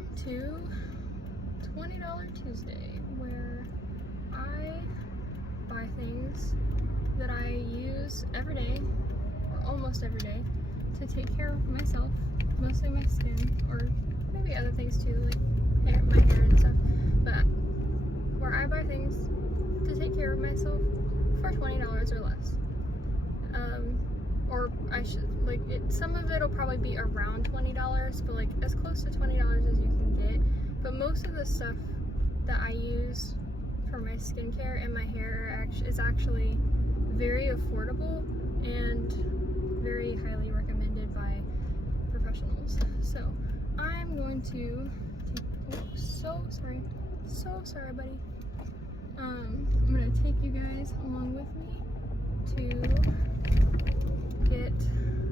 Welcome to $20 Tuesday, where I buy things that I use every day, or almost every day, to take care of myself, mostly my skin, or maybe other things too, like my hair and stuff, but where I buy things to take care of myself for $20 or less. Or I should, like, some of it'll probably be around $20, but like as close to $20 as you can get. But most of the stuff that I use for my skincare and my hair is actually very affordable and very highly recommended by professionals. So I'm going to take, so sorry buddy. I'm gonna take you guys along with me to get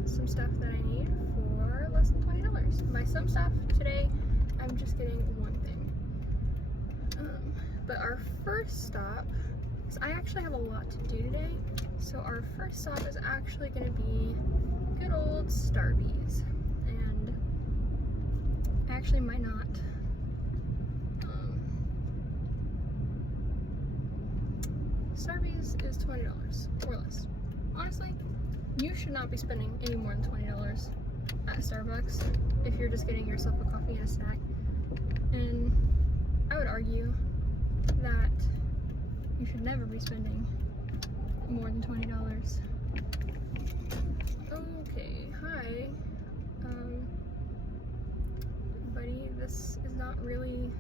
some stuff that I need for less than $20. By some stuff today, I'm just getting one thing. But our first stop, because I actually have a lot to do today, so our first stop is actually going to be good old Starbucks. And I actually might not. Starbucks is $20 or less. Honestly, you should not be spending any more than $20 at Starbucks if you're just getting yourself a coffee and a snack. And I would argue that you should never be spending more than $20. Okay, hi. Buddy, this is not really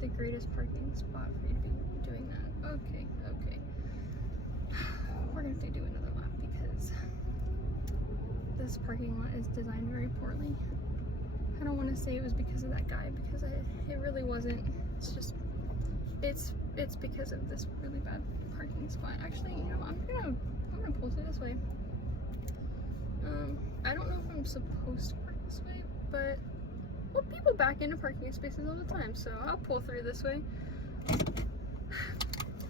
the greatest parking spot for you to be doing that. Okay. We're gonna have to do another lap because this parking lot is designed very poorly. I don't want to say it was because of that guy, because it really wasn't. It's just, it's because of this really bad parking spot. Actually, you know, I'm gonna pull through this way. I don't know if I'm supposed to park this way, but well, people back into parking spaces all the time, so I'll pull through this way.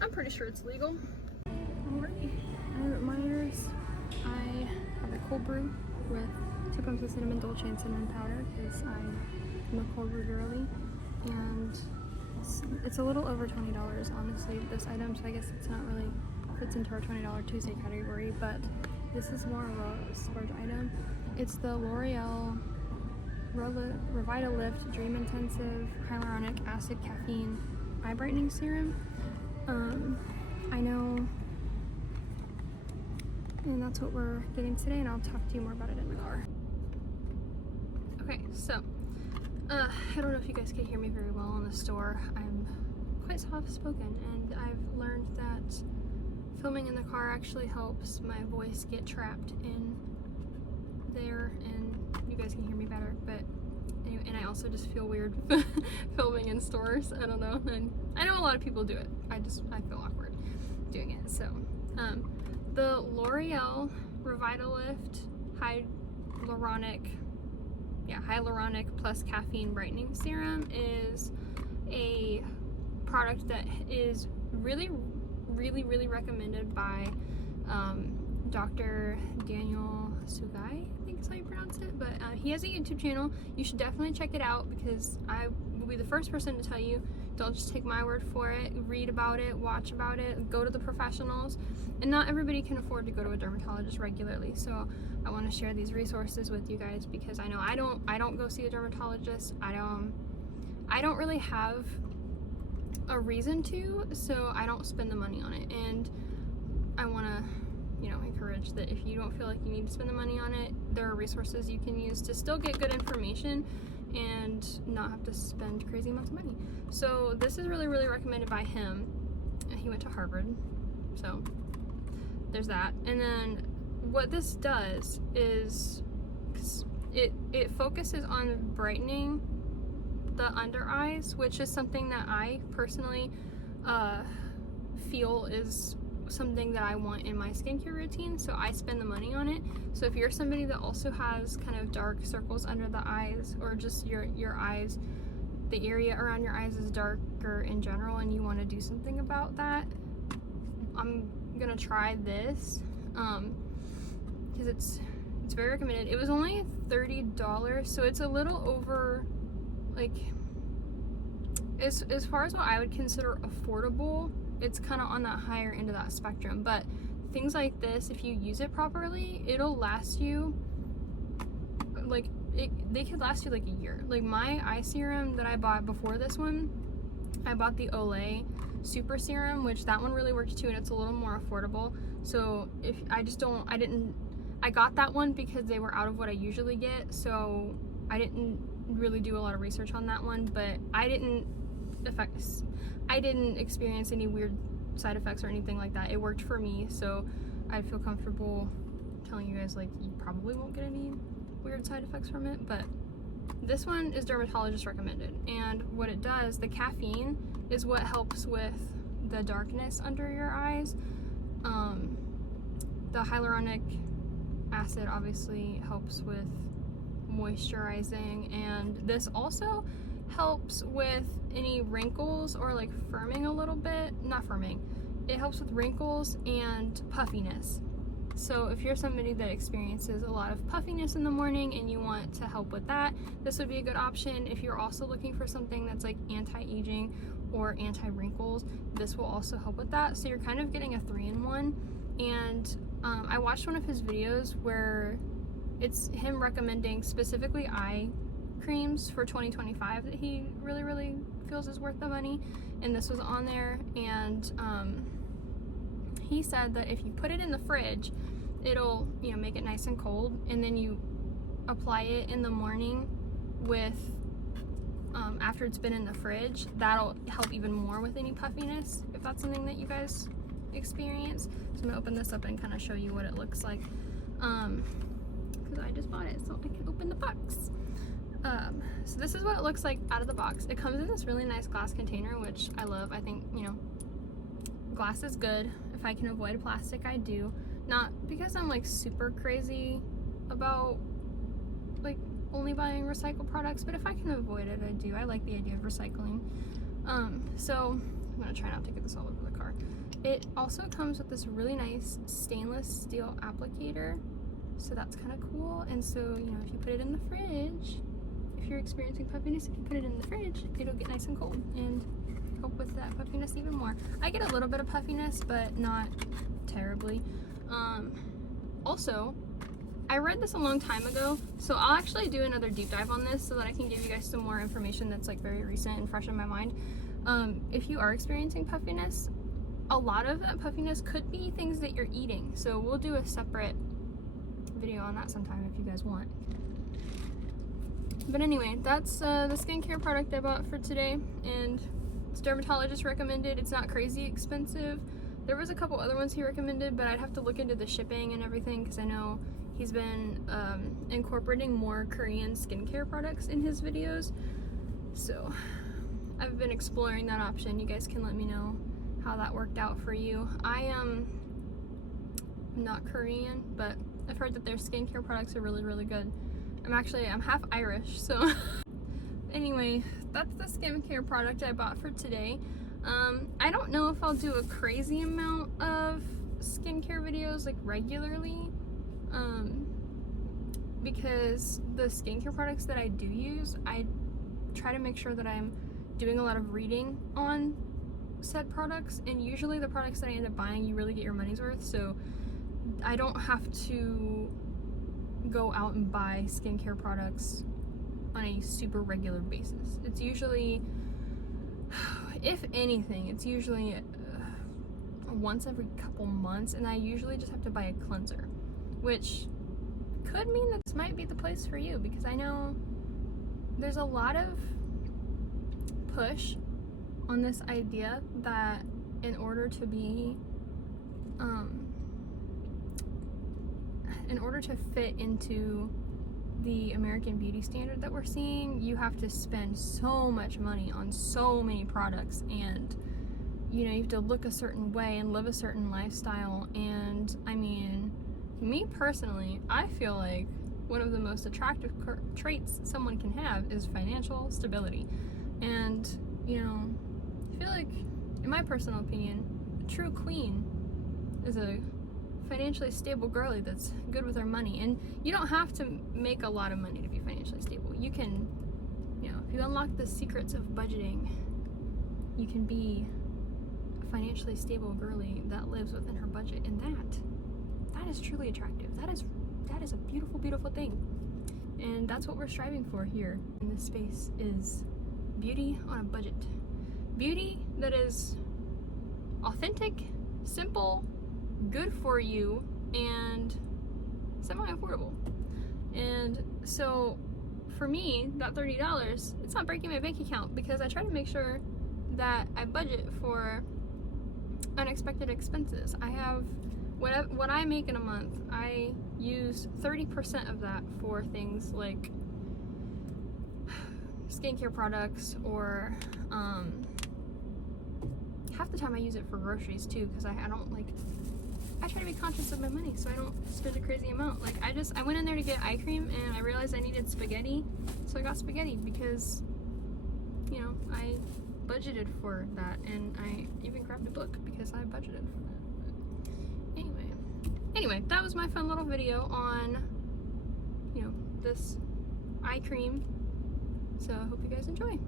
I'm pretty sure it's legal. Alrighty, I'm at Myers. I have a cold brew with 2 pumps of cinnamon dolce and cinnamon powder because I'm a cold brew girly, and it's a little over $20 honestly, this item, so I guess it's not really fits into our $20 Tuesday category, but this is more of a splurge item. It's the L'Oreal Revitalift Dream Intensive Hyaluronic Acid Caffeine Eye Brightening Serum. I know, and that's what we're getting today, and I'll talk to you more about it in the car. Okay, so I don't know if you guys can hear me very well in the store. I'm quite soft-spoken, and I've learned that filming in the car actually helps my voice get trapped in there, and you guys can hear me better. But anyway, and I also just feel weird filming in stores. I don't know, and I know a lot of people do it. I feel awkward doing it. So the L'Oreal Revitalift Hyaluronic plus caffeine brightening serum is a product that is really recommended by Dr. Daniel Sugai, I think is how you pronounce it, but he has a YouTube channel. You should definitely check it out because I will be the first person to tell you, don't just take my word for it. Read about it, watch about it, go to the professionals. And not everybody can afford to go to a dermatologist regularly, so I want to share these resources with you guys because I know I don't go see a dermatologist. I don't really have a reason to, so I don't spend the money on it. And I want to, you know, encourage that if you don't feel like you need to spend the money on it, there are resources you can use to still get good information and not have to spend crazy amounts of money. So this is really recommended by him. He went to Harvard, so there's that. And then what this does is it focuses on brightening the under eyes, which is something that I personally feel is something that I want in my skincare routine, so I spend the money on it. So if you're somebody that also has kind of dark circles under the eyes, or just your eyes, the area around your eyes is darker in general and you want to do something about that, I'm gonna try this because it's very recommended. It was only $30, so it's a little over, like, as far as what I would consider affordable, it's kind of on that higher end of that spectrum. But things like this, if you use it properly, it'll last you, like, they could last you like a year. Like my eye serum that I bought before this one, I bought the Olay Super Serum, which that one really works too, and it's a little more affordable. So if I got that one because they were out of what I usually get, so I didn't really do a lot of research on that one, but I didn't experience any weird side effects or anything like that. It worked for me, so I feel comfortable telling you guys, like, you probably won't get any weird side effects from it. But this one is dermatologist recommended, and what it does, the caffeine is what helps with the darkness under your eyes. The hyaluronic acid obviously helps with moisturizing, and this also helps with any wrinkles or like firming a little bit. Not firming, it helps with wrinkles and puffiness. So if you're somebody that experiences a lot of puffiness in the morning and you want to help with that, this would be a good option. If you're also looking for something that's like anti-aging or anti-wrinkles, this will also help with that. So you're kind of getting a 3-in-1. And I watched one of his videos where it's him recommending specifically eye creams for 2025 that he really feels is worth the money, and this was on there. And he said that if you put it in the fridge, it'll, you know, make it nice and cold, and then you apply it in the morning with after it's been in the fridge. That'll help even more with any puffiness if that's something that you guys experience. So I'm gonna open this up and kind of show you what it looks like, because I just bought it so I can open the box. So this is what it looks like out of the box. It comes in this really nice glass container, which I love. I think, you know, glass is good. If I can avoid plastic, I do. Not because I'm like super crazy about like only buying recycled products, but if I can avoid it, I do. I like the idea of recycling. So I'm gonna try not to get this all over the car. It also comes with this really nice stainless steel applicator, so that's kind of cool. And so, you know, if you put it in the fridge, if you're experiencing puffiness, if you put it in the fridge, it'll get nice and cold and help with that puffiness even more. I get a little bit of puffiness, but not terribly. Also, I read this a long time ago, so I'll actually do another deep dive on this so that I can give you guys some more information that's like very recent and fresh in my mind. If you are experiencing puffiness, a lot of that puffiness could be things that you're eating, so we'll do a separate video on that sometime if you guys want. But anyway, that's the skincare product I bought for today, and it's dermatologist recommended. It's not crazy expensive. There was a couple other ones he recommended, but I'd have to look into the shipping and everything, because I know he's been incorporating more Korean skincare products in his videos. So I've been exploring that option. You guys can let me know how that worked out for you. I am not Korean, but I've heard that their skincare products are really good. I'm half Irish, so anyway, that's the skincare product I bought for today. I don't know if I'll do a crazy amount of skincare videos like regularly, because the skincare products that I do use, I try to make sure that I'm doing a lot of reading on said products, and usually the products that I end up buying, you really get your money's worth, so I don't have to go out and buy skincare products on a super regular basis. It's usually, if anything, it's usually once every couple months, and I usually just have to buy a cleanser, which could mean that this might be the place for you, because I know there's a lot of push on this idea that in order to be in order to fit into the American beauty standard that we're seeing, you have to spend so much money on so many products, and you know, you have to look a certain way and live a certain lifestyle. And I mean, me personally, I feel like one of the most attractive traits someone can have is financial stability. And you know, I feel like, in my personal opinion, a true queen is a financially stable girly that's good with her money. And you don't have to make a lot of money to be financially stable. You can, you know, if you unlock the secrets of budgeting, you can be a financially stable girly that lives within her budget, and that is truly attractive. That is a beautiful, beautiful thing. And that's what we're striving for here in this space, is beauty on a budget. Beauty that is authentic, simple, good for you, and semi-affordable. And so for me, that $30, it's not breaking my bank account, because I try to make sure that I budget for unexpected expenses. I have what I make in a month, I use 30% of that for things like skincare products, or half the time I use it for groceries too, because I don't like, I try to be conscious of my money so I don't spend a crazy amount. Like I went in there to get eye cream and I realized I needed spaghetti, so I got spaghetti because, you know, I budgeted for that, and I even grabbed a book because I budgeted for that. But anyway, that was my fun little video on, you know, this eye cream. So I hope you guys enjoy.